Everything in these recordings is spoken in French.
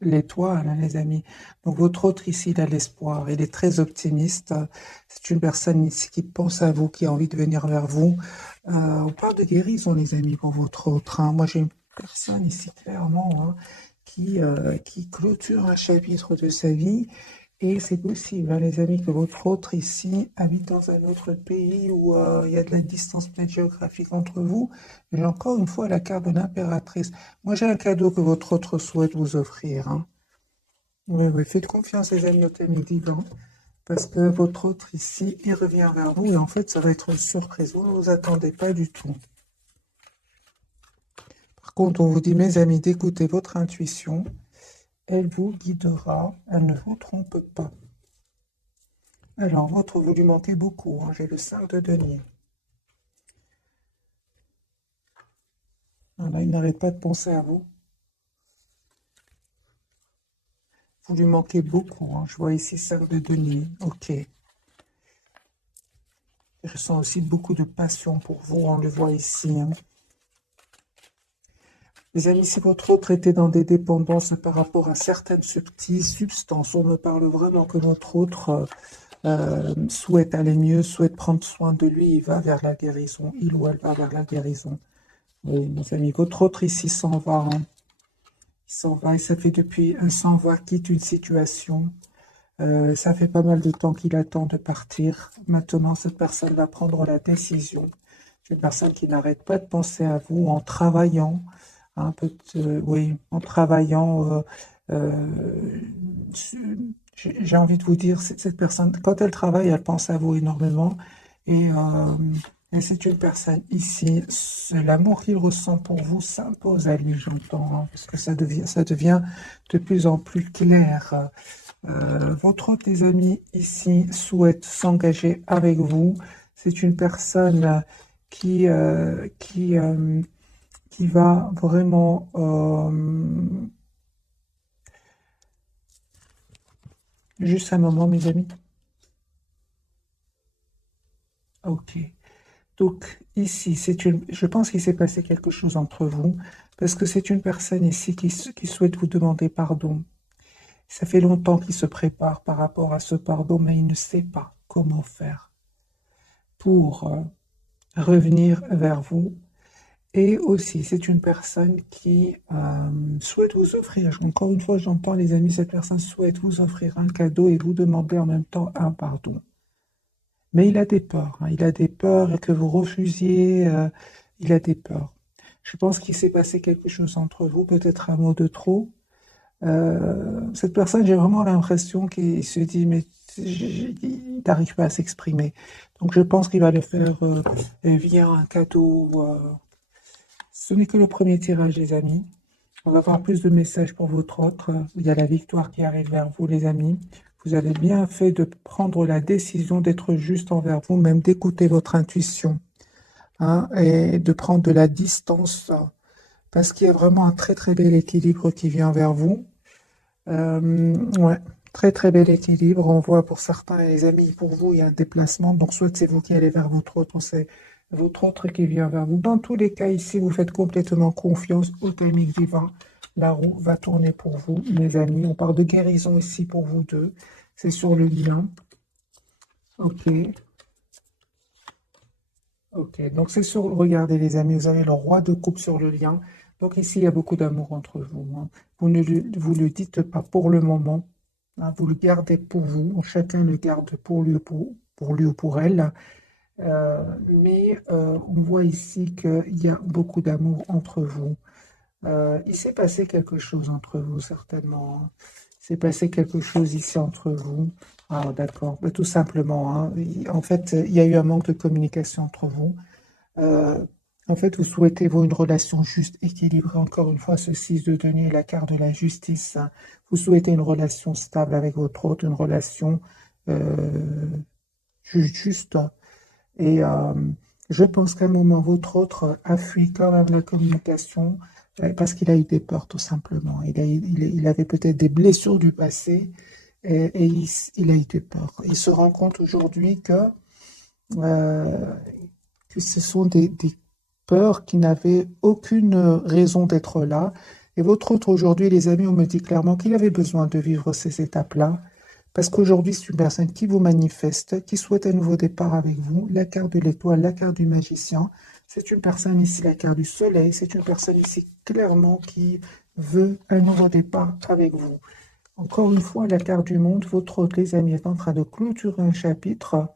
l'étoile, hein, les amis. Donc votre autre ici, il a l'espoir, il est très optimiste. C'est une personne ici qui pense à vous, qui a envie de venir vers vous. On parle de guérison, les amis, pour votre autre, hein. Moi, j'ai une personne ici, clairement, hein, qui clôture un chapitre de sa vie. Et c'est possible, hein, les amis, que votre autre ici habite dans un autre pays où il y a de la distance peut-être géographique entre vous. J'ai encore une fois la carte de l'impératrice. Moi, j'ai un cadeau que votre autre souhaite vous offrir, hein. Oui, oui, faites confiance, les amis, au thème divin, parce que votre autre ici, il revient vers vous et en fait, ça va être une surprise. Vous ne vous attendez pas du tout. Par contre, on vous dit, mes amis, d'écouter votre intuition. Elle vous guidera, elle ne vous trompe pas. Alors, votre, vous lui manquez beaucoup, hein. J'ai le 5 de denier. Voilà, il n'arrête pas de penser à vous. Vous lui manquez beaucoup, hein. Je vois ici 5 de denier. Ok. Je sens aussi beaucoup de passion pour vous, on le voit ici, hein. Les amis, si votre autre était dans des dépendances par rapport à certaines substances, on me parle vraiment que notre autre souhaite aller mieux, souhaite prendre soin de lui, il va vers la guérison, il ou elle va vers la guérison. Oui, mes amis, votre autre ici s'en va, hein. Il s'en va et ça fait depuis un s'en va, quitte une situation. Ça fait pas mal de temps qu'il attend de partir. Maintenant, cette personne va prendre la décision. C'est une personne qui n'arrête pas de penser à vous en travaillant, un peu, oui, en travaillant. J'ai envie de vous dire, cette personne, quand elle travaille, elle pense à vous énormément. Et, euh, et c'est une personne ici, l'amour qu'il ressent pour vous s'impose à lui, j'entends, hein, parce que ça devient de plus en plus clair. Votre autre des amis ici souhaite s'engager avec vous. C'est une personne qui va vraiment... juste un moment, mes amis. Ok. Donc ici, je pense qu'il s'est passé quelque chose entre vous, parce que c'est une personne ici qui souhaite vous demander pardon. Ça fait longtemps qu'il se prépare par rapport à ce pardon, mais il ne sait pas comment faire pour revenir vers vous. Et aussi, c'est une personne qui souhaite vous offrir, encore une fois, j'entends les amis, cette personne souhaite vous offrir un cadeau et vous demander en même temps un pardon. Mais il a des peurs, hein. Il a des peurs et que vous refusiez, il a des peurs. Je pense qu'il s'est passé quelque chose entre vous, peut-être un mot de trop. Cette personne, j'ai vraiment l'impression qu'il se dit, mais il n'arrive pas à s'exprimer. Donc je pense qu'il va le faire via un cadeau. Ce n'est que le premier tirage, les amis. On va avoir plus de messages pour votre autre. Il y a la victoire qui arrive vers vous, les amis. Vous avez bien fait de prendre la décision d'être juste envers vous, même d'écouter votre intuition, hein, et de prendre de la distance, parce qu'il y a vraiment un très très bel équilibre qui vient vers vous. Ouais, très très bel équilibre. On voit pour certains, les amis, pour vous, il y a un déplacement. Donc, soit c'est vous qui allez vers votre autre, ou c'est votre autre qui vient vers vous. Dans tous les cas, ici, vous faites complètement confiance au timing divin. La roue va tourner pour vous, les amis. On parle de guérison ici pour vous deux. C'est sur le lien. Ok, ok. Donc, c'est sur. Regardez, les amis, vous avez le roi de coupe sur le lien. Donc, ici, il y a beaucoup d'amour entre vous, hein. Vous le dites pas pour le moment. Hein, vous le gardez pour vous, chacun le garde pour lui, pour lui ou pour elle. Mais on voit ici qu'il y a beaucoup d'amour entre vous. Il s'est passé quelque chose entre vous, certainement, hein. Il s'est passé quelque chose ici entre vous. Ah, d'accord. Tout simplement, hein. En fait, il y a eu un manque de communication entre vous. Euh, En fait, vous souhaitez, vous, une relation juste, équilibrée. Encore une fois, ce 6 de denier, la carte de la justice, hein. Vous souhaitez une relation stable avec votre autre, une relation euh, juste. Et je pense qu'à un moment, votre autre a fui quand même la communication parce qu'il a eu des peurs, tout simplement. Il avait peut-être des blessures du passé et il a eu des peurs. Il se rend compte aujourd'hui euh, que ce sont des peurs qui n'avaient aucune raison d'être là Et votre autre aujourd'hui, les amis, on me dit clairement qu'il avait besoin de vivre ces étapes-là, parce qu'aujourd'hui, c'est une personne qui vous manifeste, qui souhaite un nouveau départ avec vous. La carte de l'étoile, la carte du magicien. C'est une personne ici, la carte du soleil. C'est une personne ici, clairement, qui veut un nouveau départ avec vous. Encore une fois, la carte du monde, votre hôte, les amis, est en train de clôturer un chapitre.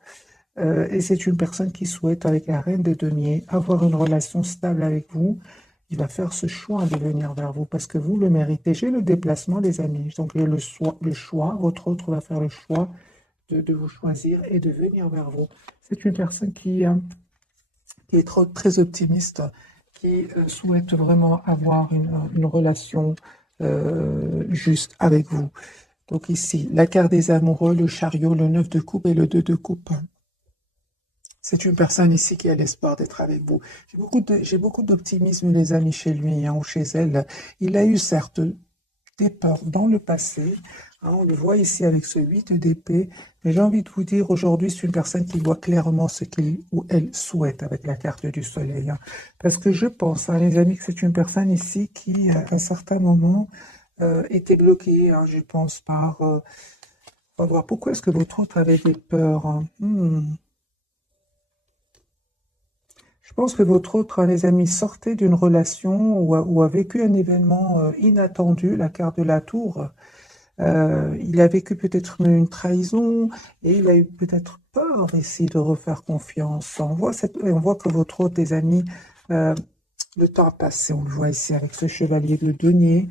Et c'est une personne qui souhaite, avec la reine des deniers, avoir une relation stable avec vous. Il va faire ce choix de venir vers vous parce que vous le méritez. J'ai le déplacement, les amis. Donc, il y a le choix. Votre autre va faire le choix de vous choisir et de venir vers vous. C'est une personne qui est très optimiste, qui souhaite vraiment avoir une relation juste avec vous. Donc ici, la carte des amoureux, le chariot, le 9 de coupe et le 2 de coupe. C'est une personne ici qui a l'espoir d'être avec vous. J'ai beaucoup d'optimisme, les amis, chez lui ou chez elle. Il a eu certes des peurs dans le passé. On le voit ici avec ce 8 d'épée. Mais j'ai envie de vous dire, aujourd'hui, c'est une personne qui voit clairement ce qu'il ou elle souhaite avec la carte du soleil. Parce que je pense, les amis, que c'est une personne ici qui, à un certain moment, était bloquée, je pense, par... on va voir pourquoi est-ce que votre autre avait des peurs. Je pense que votre autre, les amis, sortait d'une relation ou a vécu un événement inattendu, la carte de la tour. Il a vécu peut-être une trahison et il a eu peut-être peur ici de refaire confiance. On voit que votre autre, les amis, le temps a passé. On le voit ici avec ce chevalier de denier.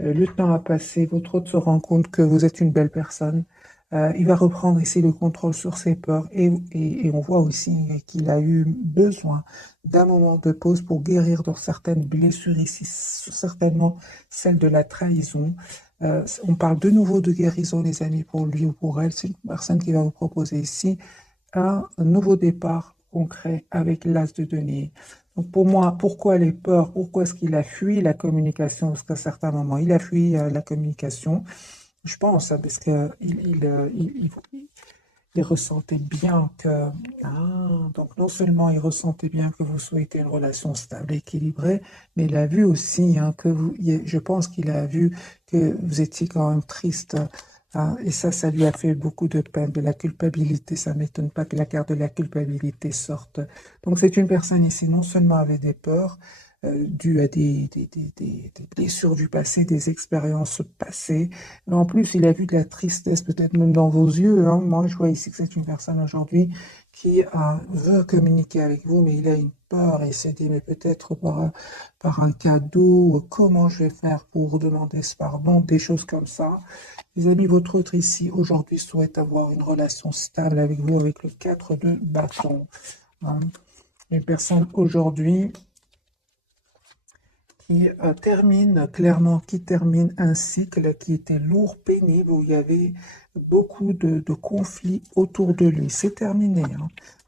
Le temps a passé. Votre autre se rend compte que vous êtes une belle personne. Il va reprendre ici le contrôle sur ses peurs et on voit aussi qu'il a eu besoin d'un moment de pause pour guérir de certaines blessures ici, certainement celle de la trahison. On parle de nouveau de guérison, les amis, pour lui ou pour elle. C'est une personne qui va vous proposer ici un nouveau départ concret avec l'as de denier. Donc pour moi, pourquoi les peurs? Pourquoi est-ce qu'il a fui la communication? Parce qu'à certains moments, il a fui la communication. Je pense, parce que il ressentait bien que... donc non seulement il ressentait bien que vous souhaitez une relation stable, équilibrée, mais il a vu aussi que je pense qu'il a vu que vous étiez quand même triste. Et ça lui a fait beaucoup de peine, de la culpabilité. Ça ne m'étonne pas que la carte de la culpabilité sorte. Donc c'est une personne ici, non seulement avec des peurs, dues à des blessures du passé, des expériences passées. Mais en plus, il a vu de la tristesse, peut-être même dans vos yeux. Moi, je vois ici que c'est une personne aujourd'hui qui veut communiquer avec vous, mais il a une peur et il s'est dit, mais peut-être par un cadeau, comment je vais faire pour demander ce pardon, des choses comme ça. Les amis, votre autre ici, aujourd'hui, souhaite avoir une relation stable avec vous, avec le 4 de bâton. Une personne aujourd'hui qui termine un cycle qui était lourd, pénible, où il y avait beaucoup de conflits autour de lui. C'est terminé.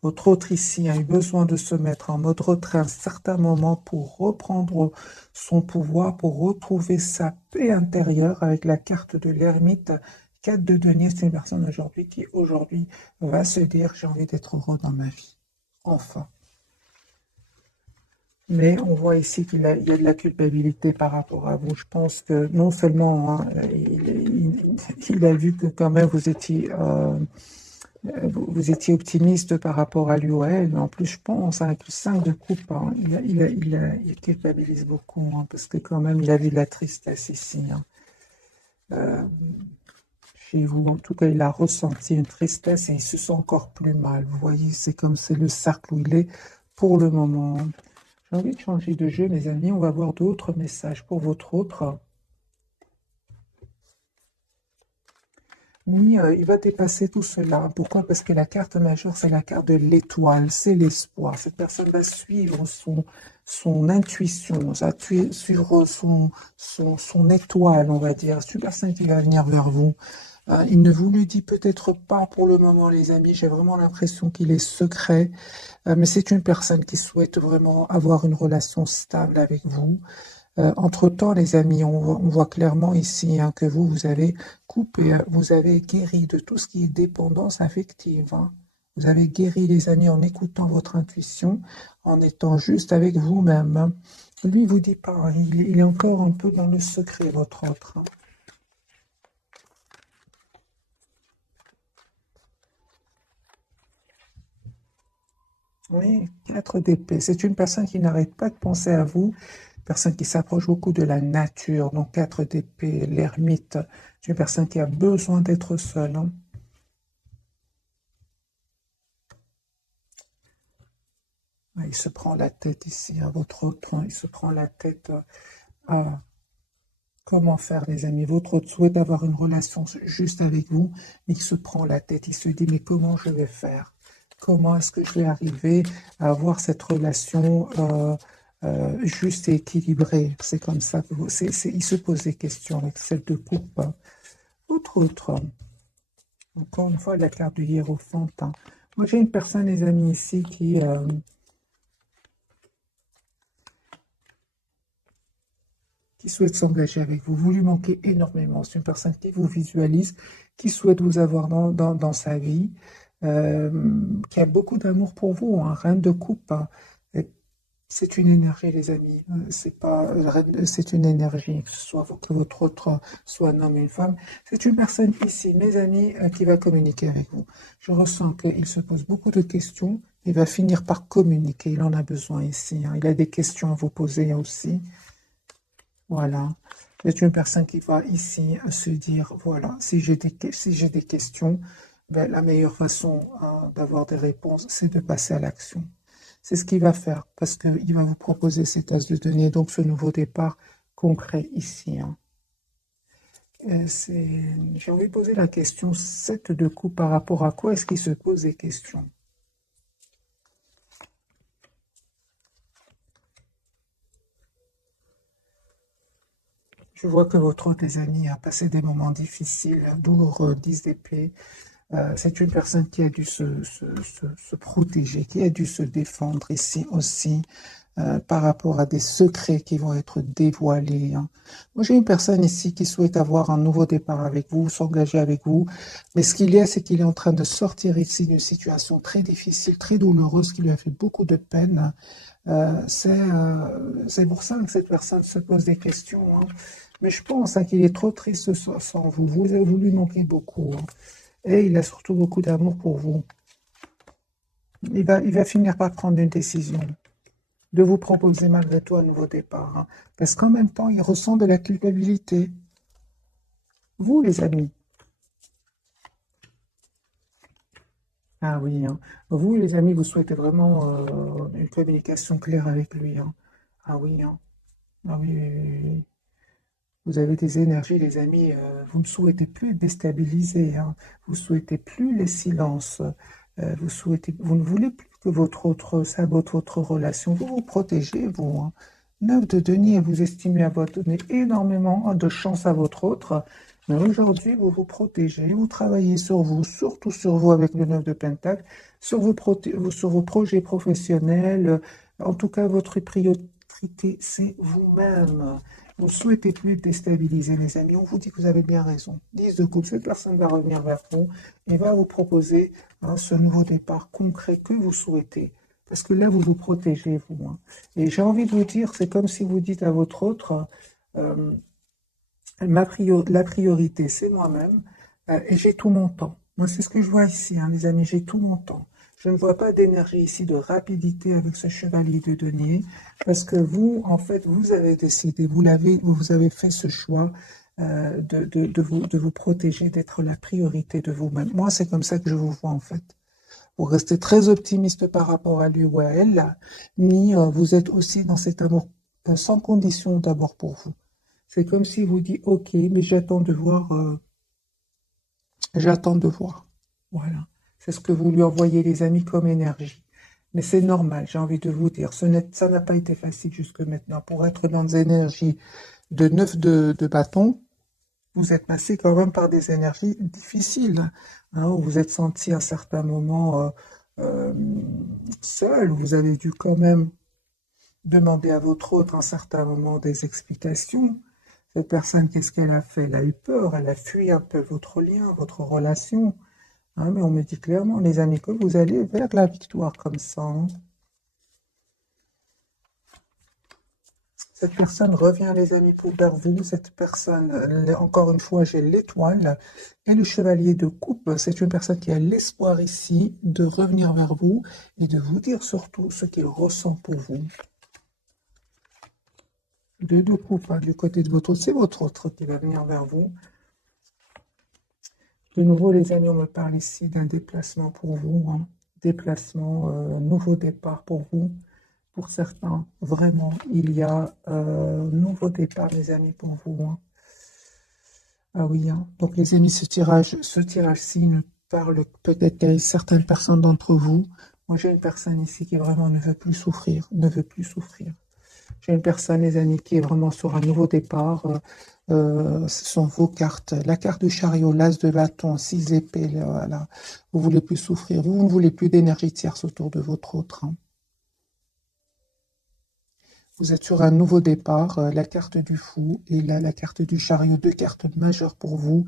Votre autre ici a eu besoin de se mettre en mode retrait à un certain moment pour reprendre son pouvoir, pour retrouver sa paix intérieure avec la carte de l'ermite. 4 de denier, c'est une personne aujourd'hui qui aujourd'hui va se dire j'ai envie d'être heureux dans ma vie. Enfin. Mais on voit ici qu'il y a de la culpabilité par rapport à vous. Je pense que non seulement il a vu que quand même vous étiez optimiste par rapport à lui ou à elle, mais en plus je pense avec le 5 de coupe, il culpabilise beaucoup, parce que quand même il a vu de la tristesse ici. Chez vous, en tout cas, il a ressenti une tristesse et il se sent encore plus mal. Vous voyez, c'est comme c'est le cercle où il est pour le moment. J'ai envie de changer de jeu, mes amis. On va voir d'autres messages pour votre autre. Oui, il va dépasser tout cela. Pourquoi? Parce que la carte majeure, c'est la carte de l'étoile, c'est l'espoir. Cette personne va suivre son intuition, ça va suivre son étoile, on va dire. C'est une personne qui va venir vers vous. Il ne vous le dit peut-être pas pour le moment, les amis. J'ai vraiment l'impression qu'il est secret. Mais c'est une personne qui souhaite vraiment avoir une relation stable avec vous. Entre-temps, les amis, on voit clairement ici que vous avez coupé, vous avez guéri de tout ce qui est dépendance affective. Vous avez guéri, les amis, en écoutant votre intuition, en étant juste avec vous-même. Lui, il vous dit pas, hein, il est encore un peu dans le secret, votre autre, hein. Oui, 4 d'épée. C'est une personne qui n'arrête pas de penser à vous, personne qui s'approche beaucoup de la nature. Donc 4 d'épée, l'ermite. C'est une personne qui a besoin d'être seule, hein. Ouais, il se prend la tête ici, à votre autre, hein. Il se prend la tête à comment faire, les amis. Votre autre souhaite avoir une relation juste avec vous, mais il se prend la tête. Il se dit, mais comment je vais faire? Comment est-ce que je vais arriver à avoir cette relation juste et équilibrée? C'est comme ça que il se pose des questions avec celle de coupe. Autre, encore une fois, la carte du hiérophante, hein. Moi, j'ai une personne, les amis, ici, qui souhaite s'engager avec vous. Vous lui manquez énormément. C'est une personne qui vous visualise, qui souhaite vous avoir dans sa vie, qui a beaucoup d'amour pour vous, hein, reine de coupe, hein. Et c'est une énergie, les amis. C'est pas, c'est une énergie, que ce soit que votre autre soit un homme ou une femme. C'est une personne ici, mes amis, qui va communiquer avec vous. Je ressens qu'il se pose beaucoup de questions. Il va finir par communiquer. Il en a besoin ici, hein. Il a des questions à vous poser aussi. Voilà. C'est une personne qui va ici se dire, voilà, si j'ai des questions, ben, la meilleure façon d'avoir des réponses, c'est de passer à l'action. C'est ce qu'il va faire, parce qu'il va vous proposer cet as de denier, donc ce nouveau départ concret ici, hein. J'ai envie de poser la question, 7 de coups, par rapport à quoi est-ce qu'il se pose des questions? Je vois que votre autre, les amis, a passé des moments difficiles, douloureux, 10 d'épée. C'est une personne qui a dû se protéger, qui a dû se défendre ici aussi, par rapport à des secrets qui vont être dévoilés, hein. Moi, j'ai une personne ici qui souhaite avoir un nouveau départ avec vous, s'engager avec vous, mais ce qu'il y a, c'est qu'il est en train de sortir ici d'une situation très difficile, très douloureuse, qui lui a fait beaucoup de peine. C'est pour ça que cette personne se pose des questions, hein. Mais je pense, hein, qu'il est trop triste sans vous. Vous lui manquez beaucoup, hein. Et il a surtout beaucoup d'amour pour vous. Il va finir par prendre une décision, de vous proposer malgré tout un nouveau départ, hein. Parce qu'en même temps, il ressent de la culpabilité. Vous, les amis. Ah oui, hein. Vous, les amis, vous souhaitez vraiment une communication claire avec lui, hein. Ah oui, hein. Ah oui, oui, oui, oui. Vous avez des énergies, les amis. Vous ne souhaitez plus être déstabilisés, hein. Vous souhaitez plus les silences. Vous ne voulez plus que votre autre sabote votre relation. Vous vous protégez, vous, hein. 9 de denier, vous estimez avoir donné énormément, hein, de chance à votre autre. Mais aujourd'hui, vous vous protégez, vous travaillez sur vous, surtout sur vous avec le 9 de Pentacle, sur vos projets professionnels. En tout cas, votre priorité, c'est vous-même. Vous ne souhaitez plus déstabiliser, les amis. On vous dit que vous avez bien raison. 10 de coupe, cette personne va revenir vers vous et va vous proposer, hein, ce nouveau départ concret que vous souhaitez. Parce que là, vous vous protégez, vous, hein. Et j'ai envie de vous dire, c'est comme si vous dites à votre autre, euh, la priorité, c'est moi-même, et j'ai tout mon temps. Moi, c'est ce que je vois ici, hein, les amis, j'ai tout mon temps. Je ne vois pas d'énergie ici, de rapidité avec ce chevalier de denier, parce que vous, en fait, vous avez décidé, vous avez fait ce choix de vous protéger, d'être la priorité de vous-même. Moi, c'est comme ça que je vous vois, en fait. Vous restez très optimiste par rapport à lui ou à elle, mais vous êtes aussi dans cet amour sans condition d'abord pour vous. C'est comme si vous dites, OK, mais j'attends de voir. Voilà. C'est ce que vous lui envoyez, les amis, comme énergie. Mais c'est normal, j'ai envie de vous dire. Ça n'a pas été facile jusque maintenant. Pour être dans des énergies de 9 de bâton, vous êtes passé quand même par des énergies difficiles, hein, où vous êtes senti à certains moments euh, seul. Vous avez dû quand même demander à votre autre à un certain moment des explications. Cette personne, qu'est-ce qu'elle a fait? Elle a eu peur, elle a fui un peu votre lien, votre relation, hein, mais on me dit clairement, les amis, que vous allez vers la victoire comme ça, hein. Cette personne revient, les amis, vers vous. Cette personne, encore une fois, j'ai l'étoile et le chevalier de coupe. C'est une personne qui a l'espoir ici de revenir vers vous et de vous dire surtout ce qu'il ressent pour vous. Deux coupes, hein, du côté de votre autre, c'est votre autre qui va venir vers vous. De nouveau, les amis, on me parle ici d'un déplacement pour vous, hein. Déplacement, nouveau départ pour vous. Pour certains, vraiment, il y a nouveau départ, les amis, pour vous, hein. Ah oui, hein. Donc les amis, ce tirage-ci ne parle peut-être qu'à certaines personnes d'entre vous. Moi, j'ai une personne ici qui vraiment ne veut plus souffrir, ne veut plus souffrir. J'ai une personne, les amis, qui est vraiment sur un nouveau départ. Ce sont vos cartes. La carte du chariot, l'as de bâton, 6 épées, là, voilà. Vous ne voulez plus souffrir. Vous ne voulez plus d'énergie tierce autour de votre autre, hein. Vous êtes sur un nouveau départ. La carte du fou et là, la carte du chariot, deux cartes majeures pour vous.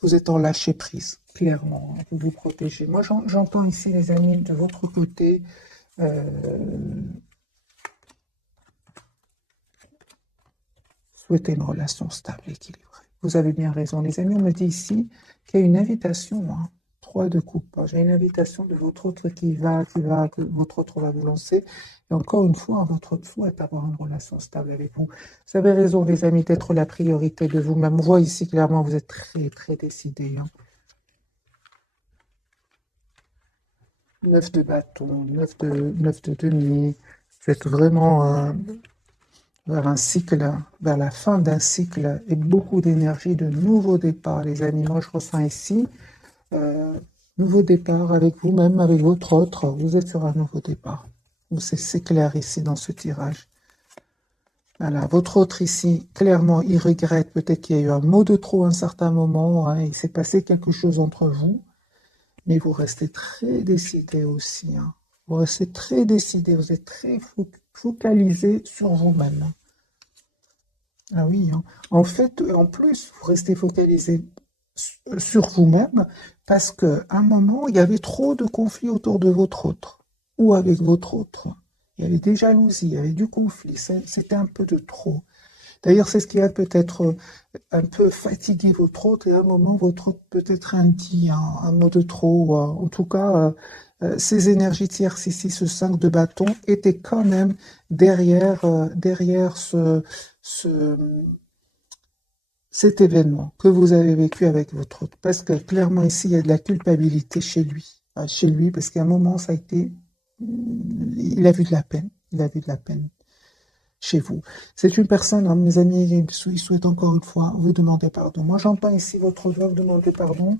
Vous êtes en lâcher prise, clairement, hein. Vous vous protégez. Moi, j'entends ici, les amis, de votre côté, souhaiter une relation stable, équilibrée. Vous avez bien raison, les amis. On me dit ici qu'il y a une invitation, hein. 3 de coupe. J'ai une invitation de votre autre que votre autre va vous lancer. Et encore une fois, votre autre souhaite avoir une relation stable avec vous. Vous avez raison, les amis, d'être la priorité de vous-même. On voit ici clairement, vous êtes très, très décidés, hein. 9 de bâton, 9 de denier. Vous êtes vraiment vers un cycle, vers la fin d'un cycle et beaucoup d'énergie, de nouveau départ, les amis. Moi, je ressens ici, nouveau départ avec vous-même, avec votre autre. Vous êtes sur un nouveau départ. C'est clair ici dans ce tirage. Voilà, votre autre ici, clairement, il regrette peut-être qu'il y a eu un mot de trop à un certain moment, hein, il s'est passé quelque chose entre vous, mais vous restez très décidé aussi, hein. Vous restez très décidé, vous êtes très focalisé sur vous-même. Ah oui, hein. En fait, en plus, vous restez focalisé sur vous-même parce qu'à un moment, il y avait trop de conflits autour de votre autre ou avec votre autre. Il y avait des jalousies, il y avait du conflit, c'était un peu de trop. D'ailleurs, c'est ce qui a peut-être un peu fatigué votre autre et à un moment, votre autre peut-être dit un mot de trop. En tout cas, ces énergies tierces ici, ce 5 de bâton, étaient quand même derrière ce, cet événement que vous avez vécu avec votre autre. Parce que clairement, ici, il y a de la culpabilité chez lui. Chez lui, parce qu'à un moment, ça a été... Il a vu de la peine. Il a vu de la peine chez vous. C'est une personne, hein, mes amis, il souhaite encore une fois vous demander pardon. Moi, j'entends ici votre doigt vous demander pardon.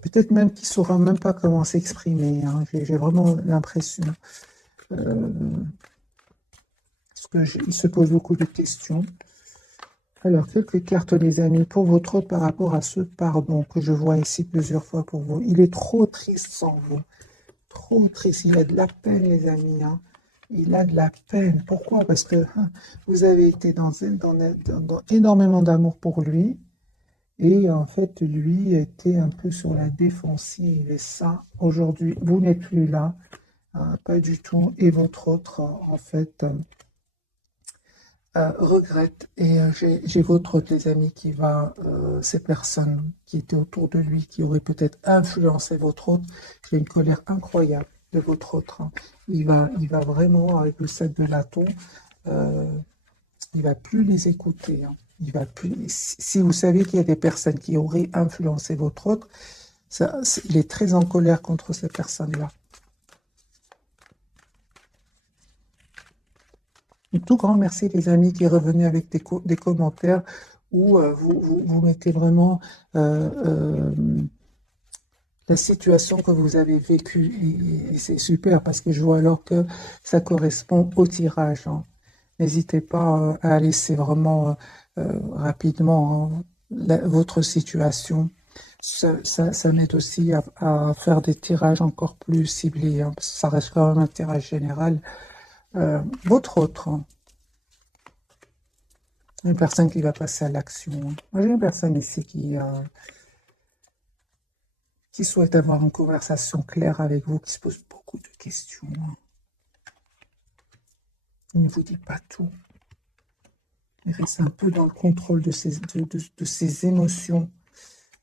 Peut-être même qu'il ne saura même pas comment s'exprimer, hein. J'ai vraiment l'impression. Parce qu'il se pose beaucoup de questions. Alors, quelques cartes, les amis, pour votre autre par rapport à ce pardon que je vois ici plusieurs fois pour vous. Il est trop triste sans vous. Trop triste. Il a de la peine, les amis, hein. Il a de la peine. Pourquoi? Parce que vous avez été dans énormément d'amour pour lui. Et en fait, lui était un peu sur la défensive. Et ça, aujourd'hui, vous n'êtes plus là. Pas du tout. Et votre autre, en fait, regrette. Et j'ai votre autre, les amis, ces personnes qui étaient autour de lui, qui auraient peut-être influencé votre autre. J'ai une colère incroyable de votre autre, hein. Il va vraiment, avec le 7 de bâton, il va plus les écouter, hein. Il va plus. Si vous savez qu'il y a des personnes qui auraient influencé votre autre, il est très en colère contre ces personnes-là. Un tout grand merci, les amis, qui est revenu avec des commentaires où vous mettez vraiment la situation que vous avez vécue. Et c'est super parce que je vois alors que ça correspond au tirage, hein. N'hésitez pas à laisser vraiment rapidement, hein, votre situation. Ça m'aide aussi à faire des tirages encore plus ciblés, hein, parce que ça reste quand même un tirage général. Votre autre, hein, une personne qui va passer à l'action, hein. Moi, j'ai une personne ici qui souhaite avoir une conversation claire avec vous, qui se pose beaucoup de questions, hein. Il ne vous dit pas tout. Il reste un peu dans le contrôle de ses émotions.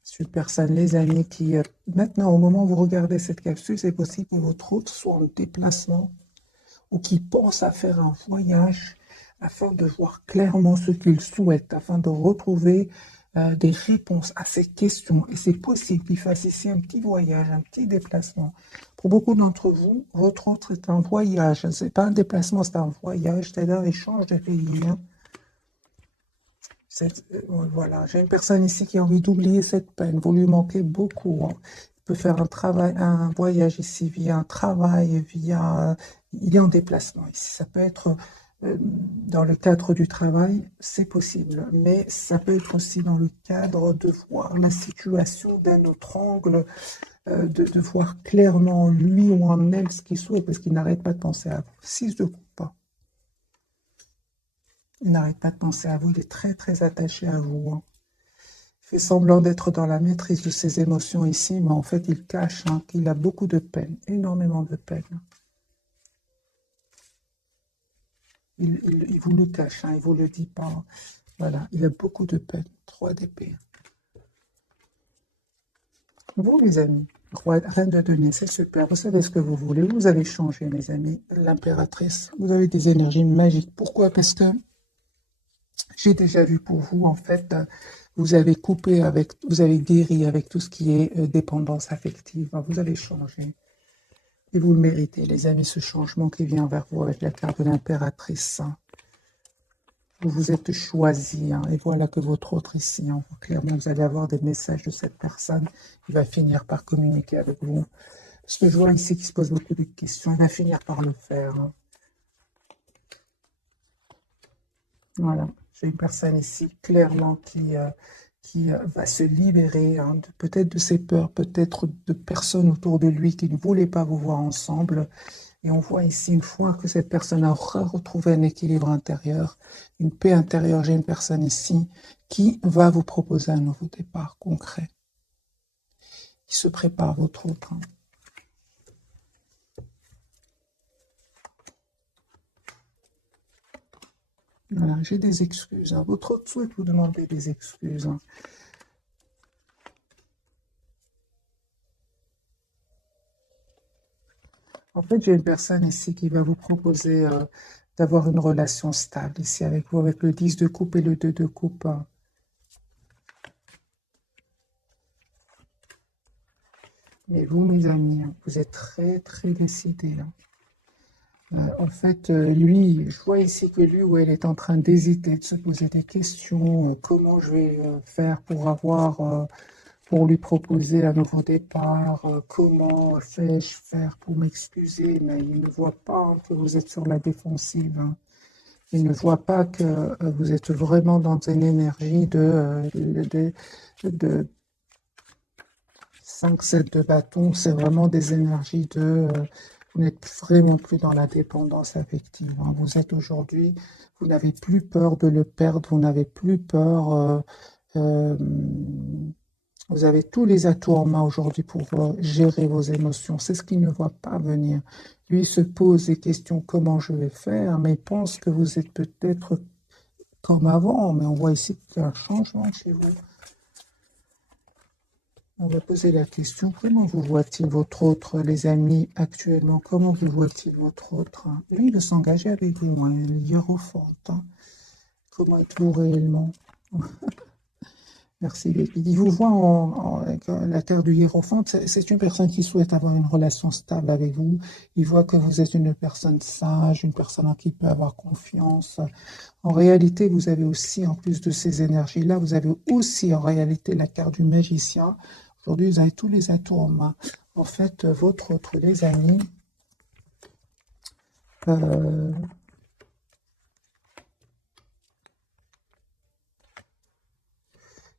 C'est une personne, les amis, qui, maintenant, au moment où vous regardez cette capsule, c'est possible que votre hôte soit en déplacement ou qu'il pense à faire un voyage afin de voir clairement ce qu'il souhaite, afin de retrouver des réponses à ces questions. Et c'est possible qu'il fasse ici un petit voyage, un petit déplacement. Pour beaucoup d'entre vous, votre hôte est un voyage. Ce n'est pas un déplacement, c'est un voyage, c'est-à-dire un échange de pays. Hein. Voilà, j'ai une personne ici qui a envie d'oublier cette peine. Vous lui manquez beaucoup. Hein. Il peut faire un travail, un voyage ici via un travail, via. Il est en déplacement ici. Ça peut être dans le cadre du travail, c'est possible, mais ça peut être aussi dans le cadre de voir la situation d'un autre angle, de voir clairement lui ou en elle ce qu'il souhaite, parce qu'il n'arrête pas de penser à vous. 6 de coupe. Il n'arrête pas de penser à vous, il est très très attaché à vous. Hein. Il fait semblant d'être dans la maîtrise de ses émotions ici, mais en fait il cache qu'il a beaucoup de peine, énormément de peine. Il vous le cache, il ne vous le dit pas. Voilà, il a beaucoup de peine. 3 d'épée. Vous les amis, reine de denier, c'est super, vous savez ce que vous voulez, vous avez changé mes amis, l'impératrice, vous avez des énergies magiques. Pourquoi? Parce que j'ai déjà vu pour vous, en fait, vous avez coupé avec, vous avez guéri avec tout ce qui est dépendance affective. Vous avez changé. Et vous le méritez, les amis, ce changement qui vient vers vous avec la carte de l'impératrice. Vous vous êtes choisi. Et voilà que votre autre ici, clairement, vous allez avoir des messages de cette personne. Il va finir par communiquer avec vous. Parce que je vois ici qu'il se pose beaucoup de questions. Il va finir par le faire. Voilà. J'ai une personne ici, clairement, qui va se libérer peut-être de ses peurs, peut-être de personnes autour de lui qui ne voulaient pas vous voir ensemble. Et on voit ici, une fois que cette personne aura retrouvé un équilibre intérieur, une paix intérieure, j'ai une personne ici qui va vous proposer un nouveau départ concret. Il se prépare, votre autre. Voilà, j'ai des excuses. Votre autre souhaite vous demander des excuses. En fait, j'ai une personne ici qui va vous proposer d'avoir une relation stable ici avec vous, avec le 10 de coupe et le 2 de coupe. Mais vous, mes amis, vous êtes très, très décidés. En fait, lui, je vois ici que lui ou elle est en train d'hésiter, de se poser des questions. Comment je vais faire pour pour lui proposer un nouveau départ? Comment fais-je faire pour m'excuser? Mais il ne voit pas que vous êtes sur la défensive. Il ne voit pas que vous êtes vraiment dans une énergie de 5-7 de bâton. C'est vraiment des énergies vous n'êtes vraiment plus dans la dépendance affective. Vous êtes aujourd'hui, vous n'avez plus peur de le perdre, vous n'avez plus peur. Vous avez tous les atouts en main aujourd'hui pour gérer vos émotions. C'est ce qu'il ne voit pas venir. Lui se pose des questions, comment je vais faire, mais il pense que vous êtes peut-être comme avant, mais on voit ici qu'il y a un changement chez vous. On va poser la question, comment vous voit-il votre autre, les amis, actuellement? Comment vous voit-il votre autre? Lui, il veut s'engager avec vous, il est hiérophante. Comment êtes-vous réellement? Merci. Il vous voit avec la terre du hiérophante. C'est une personne qui souhaite avoir une relation stable avec vous. Il voit que vous êtes une personne sage, une personne en qui il peut avoir confiance. En réalité, vous avez aussi, en plus de ces énergies-là, vous avez aussi en réalité la carte du magicien. Aujourd'hui, vous avez tous les atouts en main. En fait, votre autre, les amis,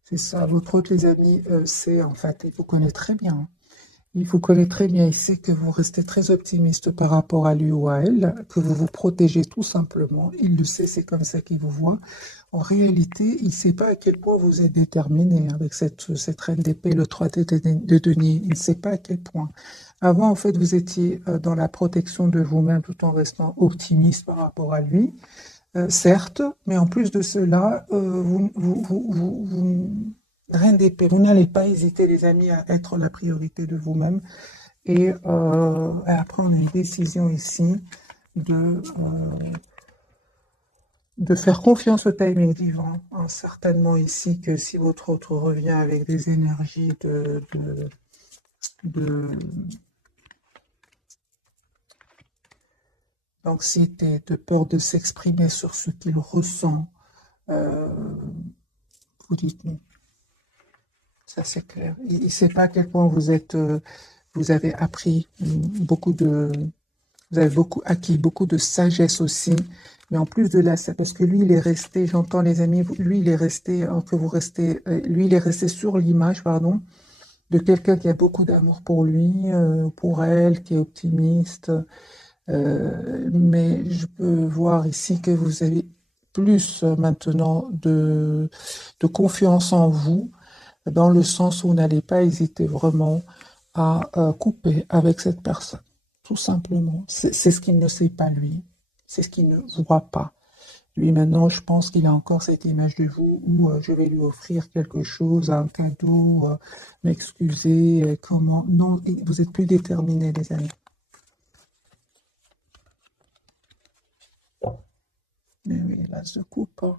c'est ça, votre autre, les amis, c'est en fait, il vous connaît très bien. Il vous connaît très bien ici, que vous restez très optimiste par rapport à lui ou à elle, que vous vous protégez tout simplement. Il le sait, c'est comme ça qu'il vous voit. En réalité, il ne sait pas à quel point vous êtes déterminé avec cette reine d'épée, le 3 de denier. Il ne sait pas à quel point. Avant, en fait, vous étiez dans la protection de vous-même tout en restant optimiste par rapport à lui. Certes, mais en plus de cela, reine d'épée, vous n'allez pas hésiter, les amis, à être la priorité de vous-même. Et après, on a une décision ici de faire confiance au timing divin. Hein, certainement ici que si votre autre revient avec des énergies de- d'anxiété, de peur de s'exprimer sur ce qu'il ressent, euh, vous dites non. Ça, c'est clair. Il ne sait pas à quel point vous avez appris beaucoup vous avez acquis beaucoup de sagesse aussi. Mais en plus de là, c'est parce que lui, il est resté, j'entends les amis, lui, il est resté, lui, il est resté sur l'image, pardon, de quelqu'un qui a beaucoup d'amour pour lui, pour elle, qui est optimiste. Mais je peux voir ici que vous avez plus maintenant de confiance en vous dans le sens où vous n'allez pas hésiter vraiment à couper avec cette personne, tout simplement. C'est ce qu'il ne sait pas, lui. C'est ce qu'il ne voit pas. Lui, maintenant, je pense qu'il a encore cette image de vous où je vais lui offrir quelque chose, un cadeau, m'excuser, comment. Non, vous êtes plus déterminés, les amis. Mais oui, là, se coupe. Hein.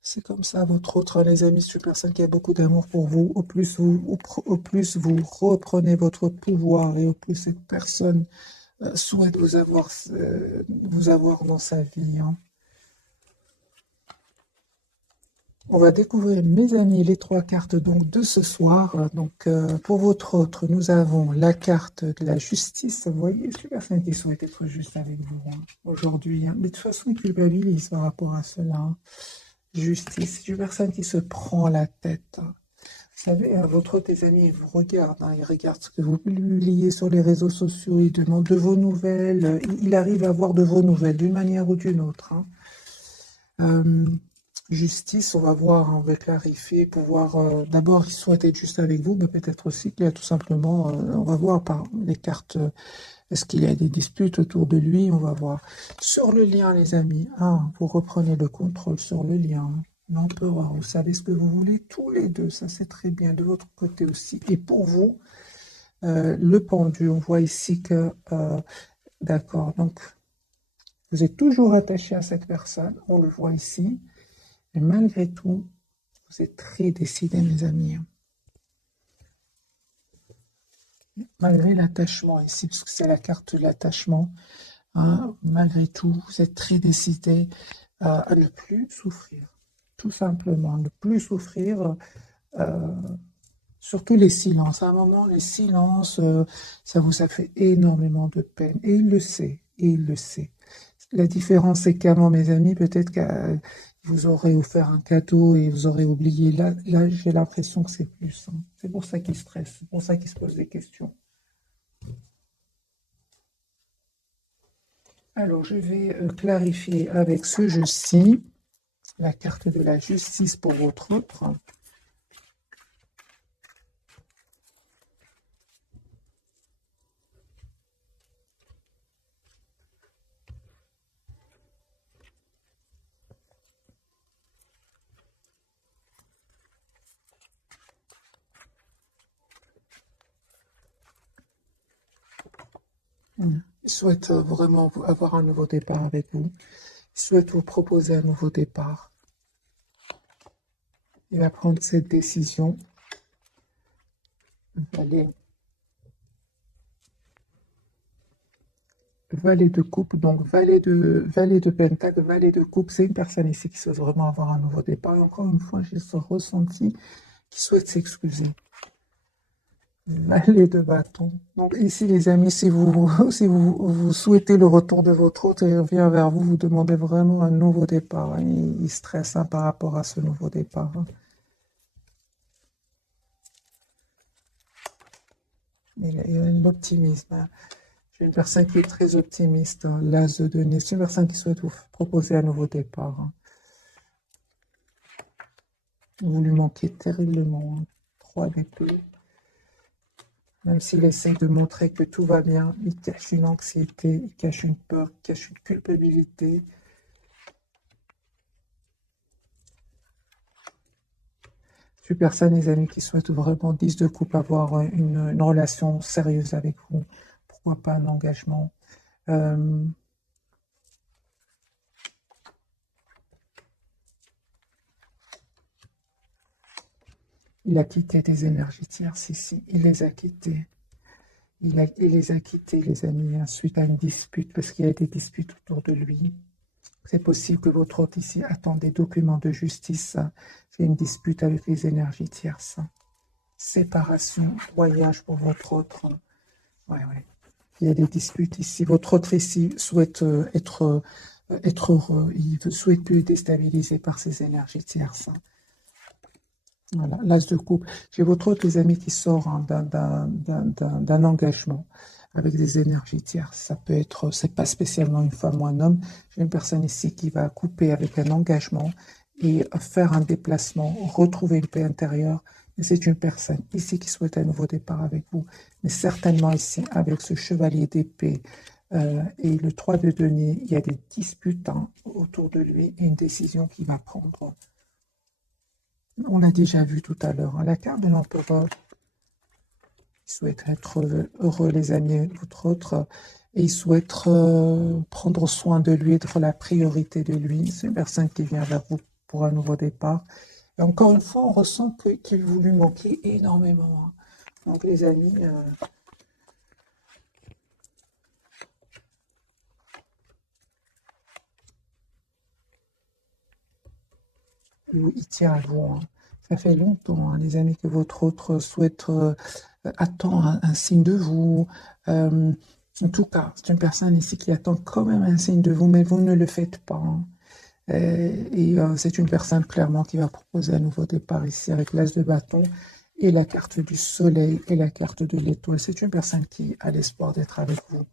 C'est comme ça, votre autre, les amis, c'est une personne qui a beaucoup d'amour pour vous. Au plus vous reprenez votre pouvoir et au plus cette personne souhaite vous avoir dans sa vie. Hein. On va découvrir, mes amis, les trois cartes donc de ce soir. Donc, pour votre autre, nous avons la carte de la justice. Vous voyez, c'est une personne qui souhaite être juste avec vous hein, aujourd'hui. Hein. Mais de toute façon, il culpabilise par rapport à cela. Hein. Justice, c'est une personne qui se prend la tête. Vous savez, votre tes amis, ils vous regardent, hein, ils regardent ce que vous publiez sur les réseaux sociaux, ils demandent de vos nouvelles, il arrive à avoir de vos nouvelles d'une manière ou d'une autre. Hein. Euh, justice, on va voir, on va clarifier, pouvoir, d'abord, il souhaite être juste avec vous, mais peut-être aussi qu'il y a tout simplement, on va voir par les cartes, est-ce qu'il y a des disputes autour de lui, on va voir. Sur le lien, les amis, vous reprenez le contrôle sur le lien. L'empereur, vous savez ce que vous voulez tous les deux, ça c'est très bien, de votre côté aussi. Et pour vous, le pendu, on voit ici que, d'accord, donc vous êtes toujours attaché à cette personne, on le voit ici, et malgré tout, vous êtes très décidé, mes amis. Malgré l'attachement ici, parce que c'est la carte de l'attachement, hein, malgré tout, vous êtes très décidé à ne plus souffrir. Tout simplement, ne plus souffrir, surtout les silences. À un moment, les silences, ça vous a fait énormément de peine. Et il le sait, et il le sait. La différence, c'est qu'avant, mes amis, peut-être que vous aurez offert un cadeau et vous aurez oublié. Là j'ai l'impression que c'est plus. Hein. C'est pour ça qu'il stresse, c'est pour ça qu'il se pose des questions. Alors, je vais clarifier avec ce jeu-ci la carte de la justice pour votre autre. Il souhaite vraiment avoir un nouveau départ avec vous. Il souhaite vous proposer un nouveau départ. Il va prendre cette décision. Valet, valet de coupe, donc valet de pentacle, valet de coupe. C'est une personne ici qui souhaite vraiment avoir un nouveau départ. Et encore une fois, j'ai ce ressenti qui souhaite s'excuser. Valet de bâton. Donc ici, les amis, si vous souhaitez le retour de votre hôte et il revient vers vous, vous demandez vraiment un nouveau départ. Hein. Il stresse hein, par rapport à ce nouveau départ. Hein. Il y a l'optimisme, hein. Je suis une personne qui est très optimiste, hein. L'as de denier. C'est une personne qui souhaite vous proposer un nouveau départ, hein. Vous lui manquez terriblement, hein. 3 d'épée. Même s'il essaie de montrer que tout va bien, il cache une anxiété, il cache une peur, il cache une culpabilité. Je suis personne, les amis, qui souhaitent vraiment 10 de coupe avoir une relation sérieuse avec vous. Pourquoi pas un engagement. Euh, il a quitté des énergies tierces ici. Il les a quittées. Il les a quittés, les amis, hein, suite à une dispute, parce qu'il y a des disputes autour de lui. C'est possible que votre hôte ici attend des documents de justice. C'est une dispute avec les énergies tierces. Séparation, voyage pour votre autre. Ouais, ouais. Il y a des disputes ici. Votre autre ici souhaite être heureux. Il ne souhaite plus être déstabilisé par ces énergies tierces. Voilà, l'as de coupe. J'ai votre autre, les amis, qui sort, hein, d'un engagement avec des énergies tierces. Ça peut être, c'est pas spécialement une femme ou un homme. J'ai une personne ici qui va couper avec un engagement et faire un déplacement, retrouver une paix intérieure. Et c'est une personne ici qui souhaite un nouveau départ avec vous. Mais certainement ici, avec ce chevalier d'épée et le 3 de denier, il y a des disputes, hein, autour de lui et une décision qu'il va prendre. On l'a déjà vu tout à l'heure, hein, la carte de l'empereur. Il souhaite être heureux, les amis, votre autre, et il souhaite prendre soin de lui, être la priorité de lui. C'est une personne qui vient vers vous pour un nouveau départ. Et encore une fois, on ressent qu'il vous lui manquez énormément, hein. Donc, les amis, il tient à vous, hein. Ça fait longtemps, hein, les amis, que votre autre souhaite attend un signe de vous. Euh, en tout cas, c'est une personne ici qui attend quand même un signe de vous, mais vous ne le faites pas, hein. C'est une personne clairement qui va proposer un nouveau départ ici avec l'as de bâton et la carte du soleil et la carte de l'étoile. C'est une personne qui a l'espoir d'être avec vous.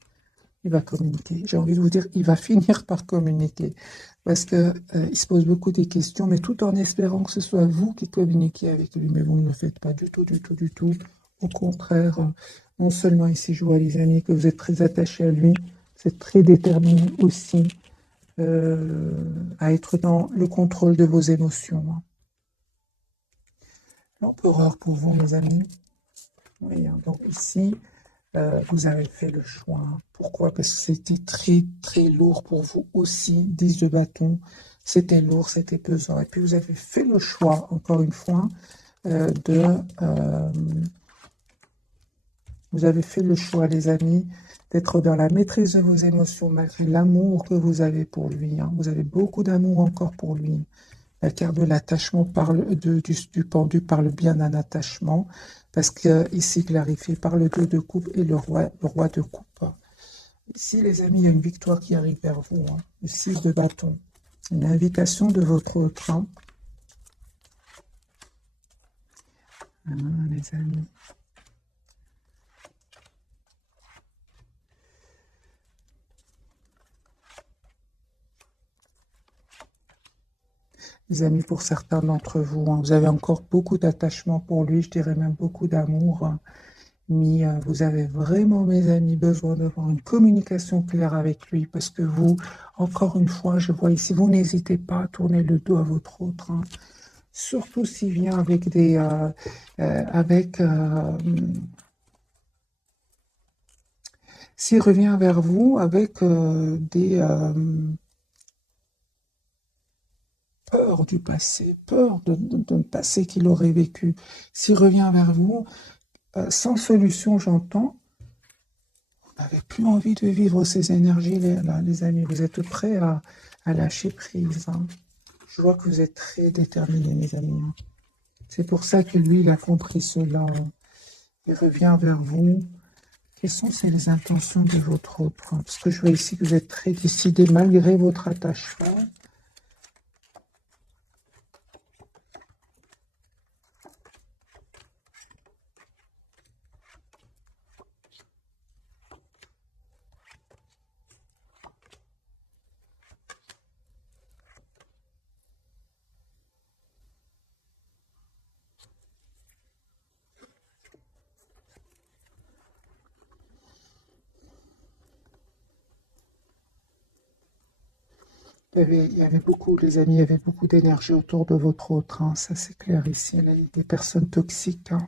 Il va communiquer. J'ai envie de vous dire, il va finir par communiquer parce que il se pose beaucoup de questions, mais tout en espérant que ce soit vous qui communiquiez avec lui. Mais vous ne le faites pas du tout, du tout, du tout. Au contraire, non seulement ici, je vois les amis que vous êtes très attachés à lui, vous êtes très déterminés aussi à être dans le contrôle de vos émotions, hein. L'empereur pour vous, mes amis. Oui, hein, donc ici, vous avez fait le choix. Pourquoi? Parce que c'était très, très lourd pour vous aussi. 10 de bâton, c'était lourd, c'était pesant. Et puis vous avez fait le choix, encore une fois, de... vous avez fait le choix, les amis, d'être dans la maîtrise de vos émotions, malgré l'amour que vous avez pour lui, hein. Vous avez beaucoup d'amour encore pour lui. La carte de l'attachement parle du pendu parle bien d'un attachement, parce que ici clarifié par le 2 de coupe et le roi de coupe. Ici, les amis, il y a une victoire qui arrive vers vous, hein. Le 6 de bâton. Une invitation de votre autre, hein. Ah, les amis. Les amis, pour certains d'entre vous, hein, vous avez encore beaucoup d'attachement pour lui, je dirais même beaucoup d'amour, hein. Mais vous avez vraiment, mes amis, besoin d'avoir une communication claire avec lui parce que vous, encore une fois, je vois ici, vous n'hésitez pas à tourner le dos à votre autre, hein. Surtout s'il vient avec s'il revient vers vous avec des peurs du passé, peur de passé qu'il aurait vécu. S'il revient vers vous sans solution, j'entends, vous n'avez plus envie de vivre ces énergies là, les amis. Vous êtes prêts à lâcher prise, hein. Je vois que vous êtes très déterminés, mes amis, hein. C'est pour ça que lui, il a compris cela, hein. Il revient vers vous. Quelles sont les intentions de votre autre, hein? Parce que je vois ici que vous êtes très décidé malgré votre attachement. il y avait beaucoup, les amis, il y avait beaucoup d'énergie autour de votre autre, hein, ça c'est clair ici. Elle a des personnes toxiques, hein.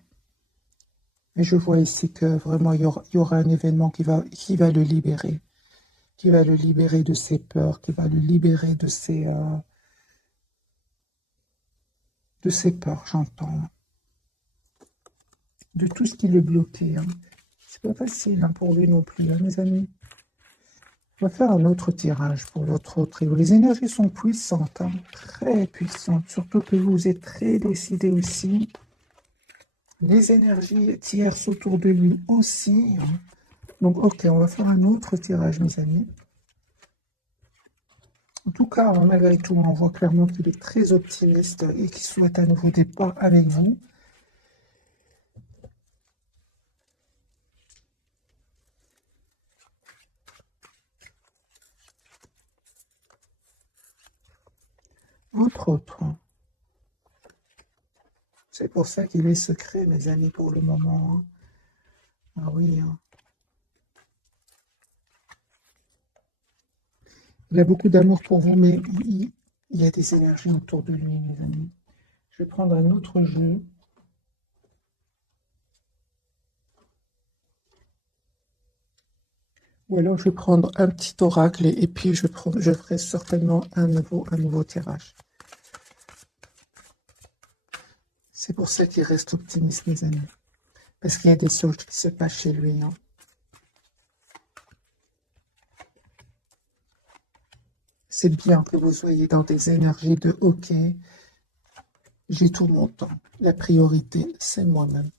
Et je vois ici que vraiment il y aura un événement qui va le libérer, qui va le libérer de ses peurs, qui va le libérer de ses peurs, j'entends, de tout ce qui le bloquait, hein. C'est pas facile, hein, pour lui non plus, hein, mes amis. On va faire un autre tirage pour votre trio. Les énergies sont puissantes, hein, très puissantes, surtout que vous êtes très décidé aussi. Les énergies tierces autour de lui aussi, hein. Donc, ok, on va faire un autre tirage, mes amis. En tout cas, malgré tout, on voit clairement qu'il est très optimiste et qu'il souhaite un nouveau départ avec vous. Votre autre. C'est pour ça qu'il est secret, mes amis, pour le moment, hein. Ah oui, hein. Il a beaucoup d'amour pour vous, mais il y a des énergies autour de lui, mes amis. Je vais prendre un autre jeu. Ou alors je vais prendre un petit oracle et puis je ferai certainement un nouveau tirage. C'est pour ça qu'il reste optimiste, mes amis. Parce qu'il y a des choses qui se passent chez lui, hein. C'est bien que vous soyez dans des énergies de OK, j'ai tout mon temps. La priorité, c'est moi-même.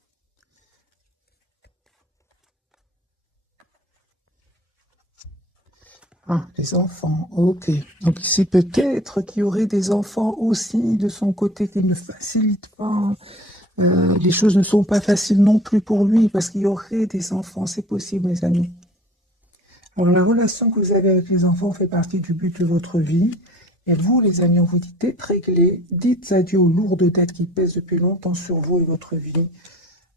Ah, les enfants, ok. Donc ici, peut-être qu'il y aurait des enfants aussi de son côté qui ne facilitent pas. Les choses ne sont pas faciles non plus pour lui parce qu'il y aurait des enfants, c'est possible, mes amis. Alors, la relation que vous avez avec les enfants fait partie du but de votre vie. Et vous, les amis, on vous dit d'être réglés, dites adieu aux lourdes dettes qui pèsent depuis longtemps sur vous et votre vie.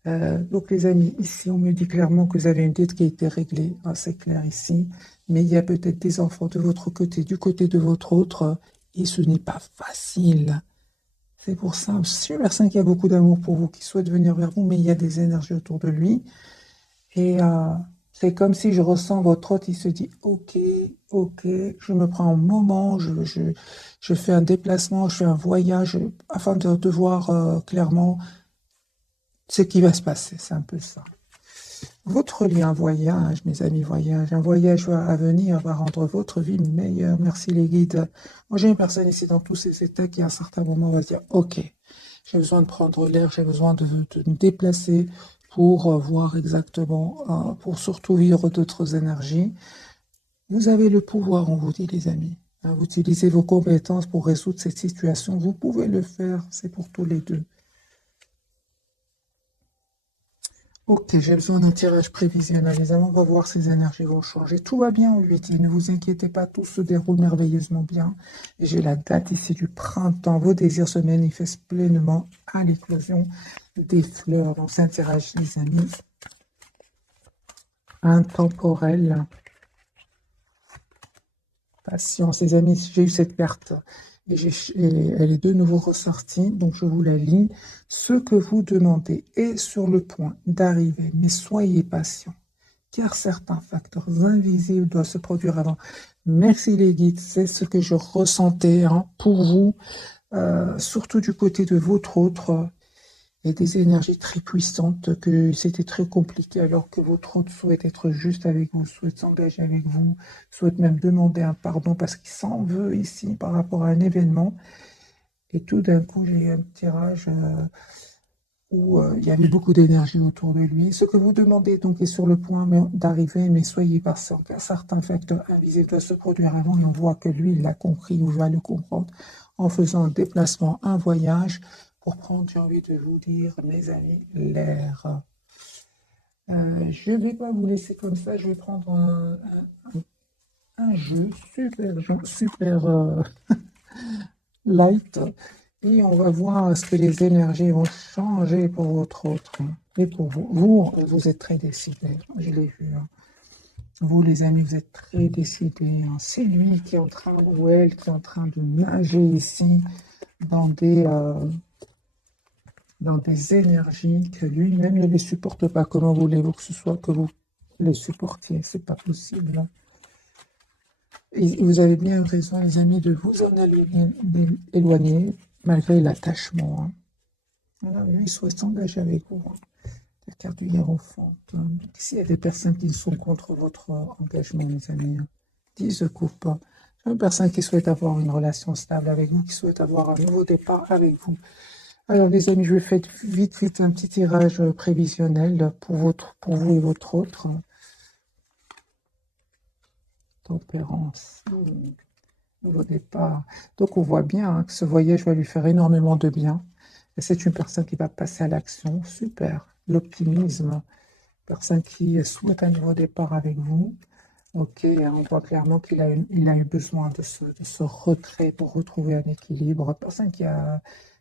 Donc, les amis, ici, on me dit clairement que vous avez une dette qui a été réglée, hein, c'est clair ici. Mais il y a peut-être des enfants de votre côté, du côté de votre autre, et ce n'est pas facile. C'est pour ça, c'est une personne qui a beaucoup d'amour pour vous, qui souhaite venir vers vous, mais il y a des énergies autour de lui. Et c'est comme si je ressens votre hôte, il se dit, ok, ok, je me prends un moment, je fais un déplacement, je fais un voyage, afin de voir clairement ce qui va se passer, c'est un peu ça. Votre lien voyage, mes amis, voyage, un voyage à venir va rendre votre vie meilleure. Merci les guides. Moi, j'ai une personne ici dans tous ces états qui, à un certain moment, va se dire, ok, j'ai besoin de prendre l'air, j'ai besoin de me déplacer pour voir exactement, pour surtout vivre d'autres énergies. Vous avez le pouvoir, on vous dit, les amis. Vous utilisez vos compétences pour résoudre cette situation. Vous pouvez le faire, c'est pour tous les deux. Ok, j'ai besoin d'un tirage prévisionnel. Les amants, on va voir si ces énergies vont changer. Tout va bien, on lui dit. Ne vous inquiétez pas, tout se déroule merveilleusement bien. Et j'ai la date ici du printemps. Vos désirs se manifestent pleinement à l'éclosion des fleurs. On s'interagit, les amis. Intemporel. Patience, les amis, j'ai eu cette carte. Et elle est de nouveau ressortie, donc je vous la lis. Ce que vous demandez est sur le point d'arriver, mais soyez patient, car certains facteurs invisibles doivent se produire avant. Merci les guides, c'est ce que je ressentais, hein, pour vous, surtout du côté de votre autre. Il y a des énergies très puissantes, que c'était très compliqué, alors que votre autre souhaite être juste avec vous, souhaite s'engager avec vous, souhaite même demander un pardon parce qu'il s'en veut ici par rapport à un événement. Et tout d'un coup, j'ai eu un tirage où il y avait beaucoup d'énergie autour de lui. Ce que vous demandez donc est sur le point d'arriver, mais soyez patient, car certains facteurs invisibles doivent se produire avant et on voit que lui, il l'a compris ou va le comprendre en faisant un déplacement, un voyage, pour prendre, j'ai envie de vous dire, mes amis, l'air. Je ne vais pas vous laisser comme ça, je vais prendre un jeu super light et on va voir ce que les énergies vont changer pour votre autre et pour vous. Vous êtes très décidé, je l'ai vu, hein. Vous, les amis, vous êtes très décidés, hein. C'est lui qui est en train, ou elle, qui est en train de nager ici dans des énergies que lui-même ne les supporte pas. Comment voulez-vous que ce soit que vous les supportiez? C'est pas possible, hein. Et vous avez bien raison, les amis, de vous en éloigner malgré l'attachement, hein. Voilà, lui, il souhaite s'engager avec vous, hein. La carte du hiérophante, hein. Ici, il y a des personnes qui sont contre votre engagement, mes amis, hein. 10 de coupe, hein. Une personne qui souhaite avoir une relation stable avec vous, qui souhaite avoir un nouveau départ avec vous. Alors, les amis, je vais faire vite un petit tirage prévisionnel pour vous et votre autre. Tempérance. Nouveau départ. Donc, on voit bien, hein, que ce voyage va lui faire énormément de bien. Et c'est une personne qui va passer à l'action. Super. L'optimisme. Personne qui souhaite un nouveau départ avec vous. Ok, hein, on voit clairement qu'il a eu besoin de ce retrait pour retrouver un équilibre. Personne qui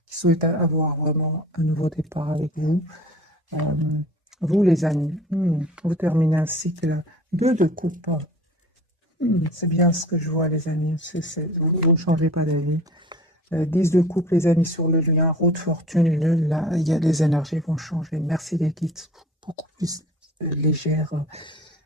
souhaite avoir vraiment un nouveau départ avec vous. Vous, les amis, vous terminez un cycle 2 de coupe. C'est bien ce que je vois, les amis. Vous ne changez pas d'avis. 10 de coupe, les amis, sur le lien. Roue de fortune, là, il y a les énergies vont changer. Merci les guides, beaucoup plus légères.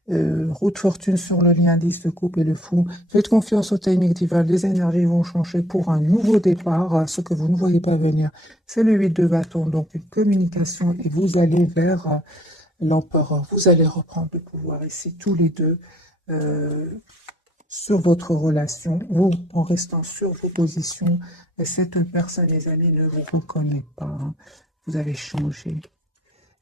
Roue de fortune sur le lien 10 de coupe et le fou. Faites confiance au timing divin. Les énergies vont changer pour un nouveau départ. Ce que vous ne voyez pas venir, c'est le 8 de bâton. Donc, une communication et vous allez vers l'empereur. Vous allez reprendre le pouvoir ici, tous les deux. Sur votre relation, vous en restant sur vos positions, et cette personne, les amis, ne vous reconnaît pas, hein. Vous avez changé.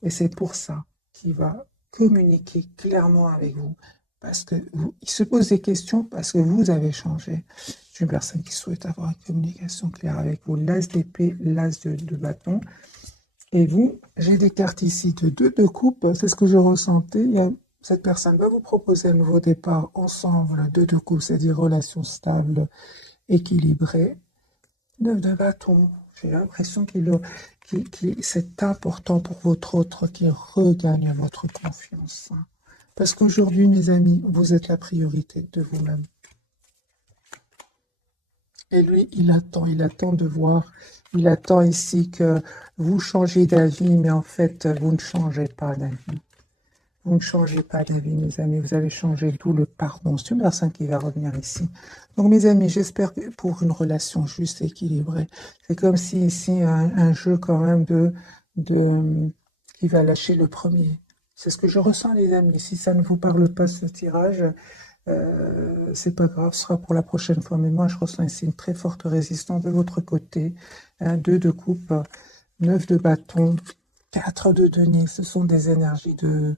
Et c'est pour ça qu'il va communiquer clairement avec vous. Parce que il se pose des questions parce que vous avez changé. C'est une personne qui souhaite avoir une communication claire avec vous. L'as d'épée, l'as de bâton. Et vous, j'ai des cartes ici de 2 de coupe. C'est ce que je ressentais. Cette personne va vous proposer un nouveau départ ensemble, 2 de coupe, c'est-à-dire relation stable, équilibrée. 9 de bâton, j'ai l'impression c'est important pour votre autre qui regagne votre confiance. Parce qu'aujourd'hui, mes amis, vous êtes la priorité de vous-même. Et lui, il attend de voir, il attend ici que vous changez d'avis, mais en fait, vous ne changez pas d'avis. Vous ne changez pas d'avis, mes amis. Vous avez changé, d'où le pardon. C'est une personne qui va revenir ici. Donc, mes amis, j'espère que pour une relation juste et équilibrée, c'est comme si ici, un jeu quand même qui va lâcher le premier. C'est ce que je ressens, les amis. Si ça ne vous parle pas, ce tirage, c'est pas grave, ce sera pour la prochaine fois. Mais moi, je ressens ici une très forte résistance de votre côté. 2 de coupe, 9 de bâton, 4 de denier. Ce sont des énergies de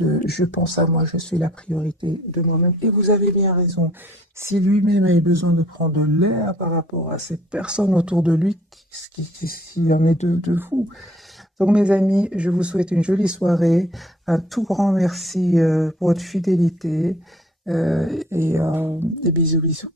je pense à moi, je suis la priorité de moi-même. Et vous avez bien raison. Si lui-même a eu besoin de prendre l'air par rapport à cette personne autour de lui, qui en est de vous. Donc mes amis, je vous souhaite une jolie soirée. Un tout grand merci pour votre fidélité. Et des bisous, bisous.